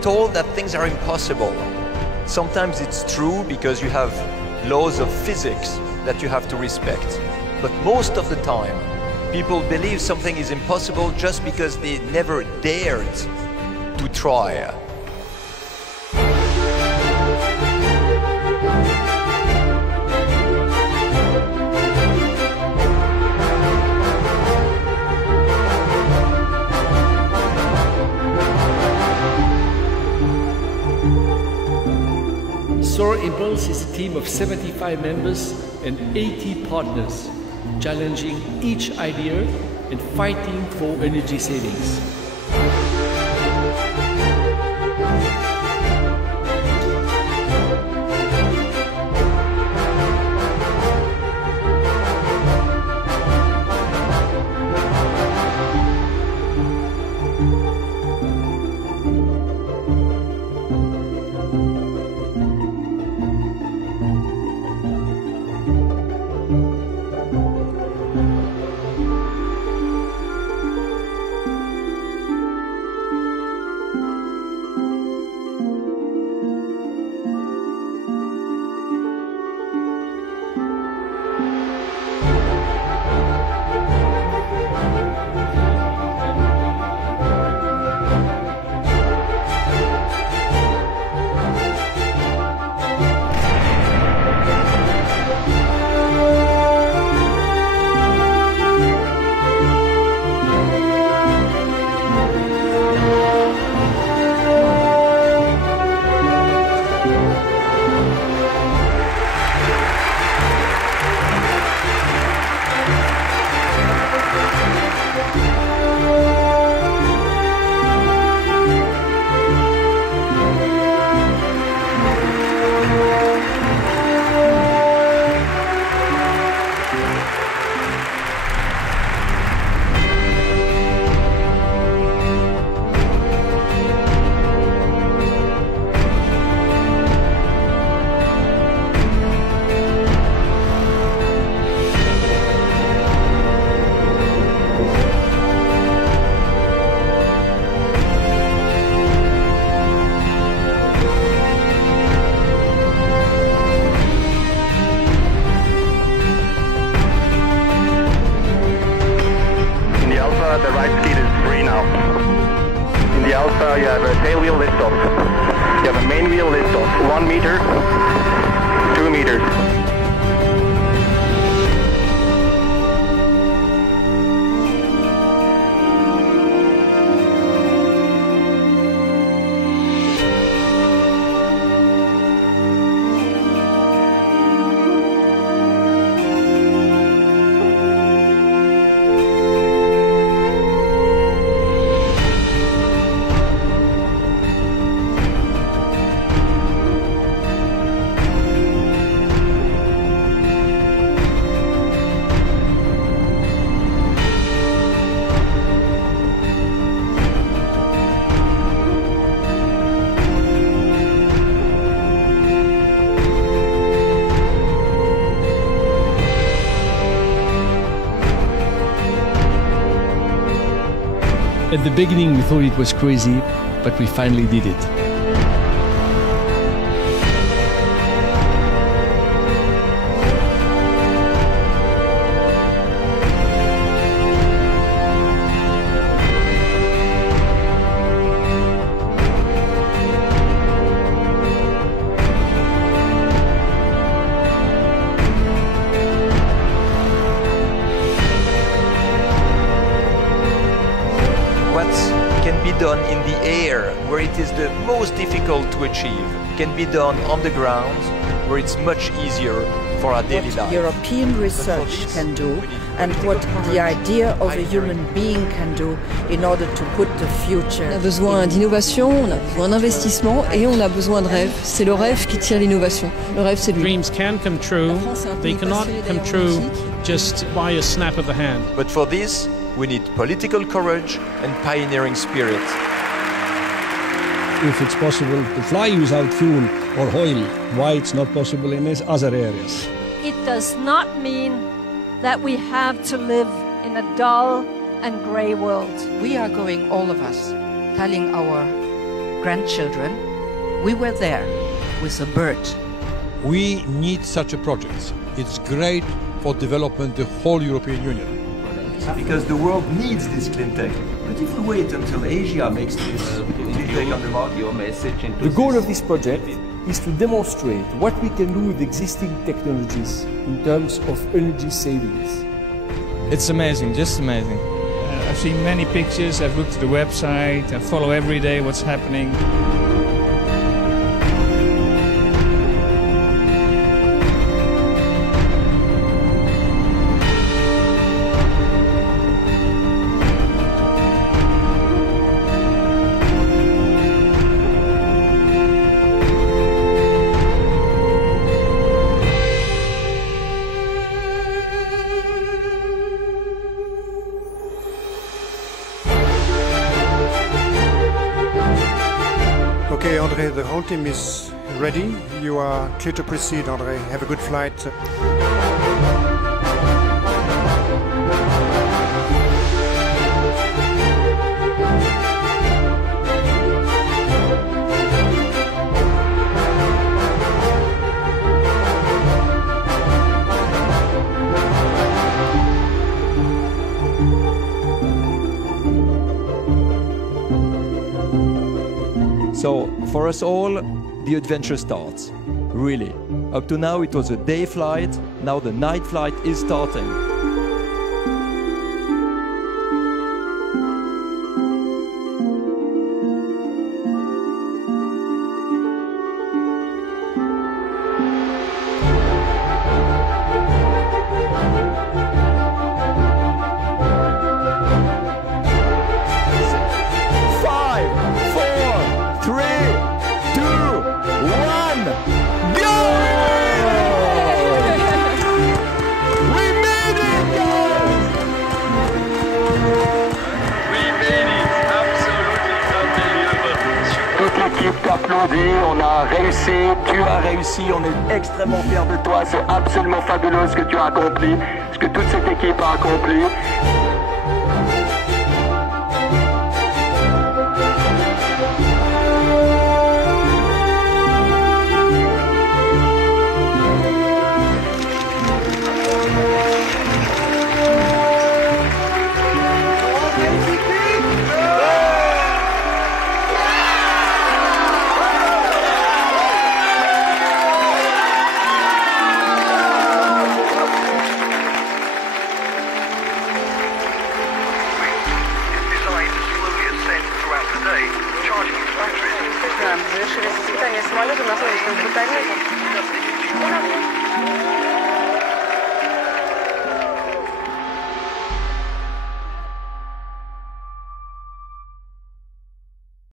told that things are impossible. Sometimes it's true because you have laws of physics that you have to respect. But most of the time, people believe something is impossible just because they never dared to try. Soar Impulse is a team of 75 members and 80 partners, challenging each idea and fighting for energy savings. The right skid is free now. In the Alpha you have a tail wheel lift off. You have a main wheel lift off. 1 meter, 2 meters. At the beginning we thought it was crazy, but we finally did it. Can be done in the air, where it is the most difficult to achieve, can be done on the ground, where it's much easier for our daily life. What European research can do, and what the idea of a human being can do in order to put the future. On a besoin d'innovation, on a besoin d'investissement et on a besoin de rêve. C'est le rêve qui tire l'innovation. Le rêve, c'est lui. Dreams can come true. They cannot come true just by a snap of the hand. But for this, we need political courage and pioneering spirit. If it's possible to fly without fuel or oil, why it's not possible in other areas? It does not mean that we have to live in a dull and grey world. We are going, all of us, telling our grandchildren, we were there with a bird. We need such a project. It's great for development the whole European Union. Because the world needs this clean tech. But if we wait until Asia makes this clean tech on the market... The goal of this project is to demonstrate what we can do with existing technologies in terms of energy savings. It's amazing, just amazing. I've seen many pictures, I've looked at the website, I follow every day what's happening. Okay, André, the whole team is ready. You are clear to proceed, André. Have a good flight. So, for us all, the adventure starts. Really. Up to now it was a day flight, now the night flight is starting. On a réussi, tu as réussi, on est extrêmement fiers de toi, c'est absolument fabuleux ce que tu as accompli, ce que toute cette équipe a accompli. Завершили испытания самолета на солнечных батарейках.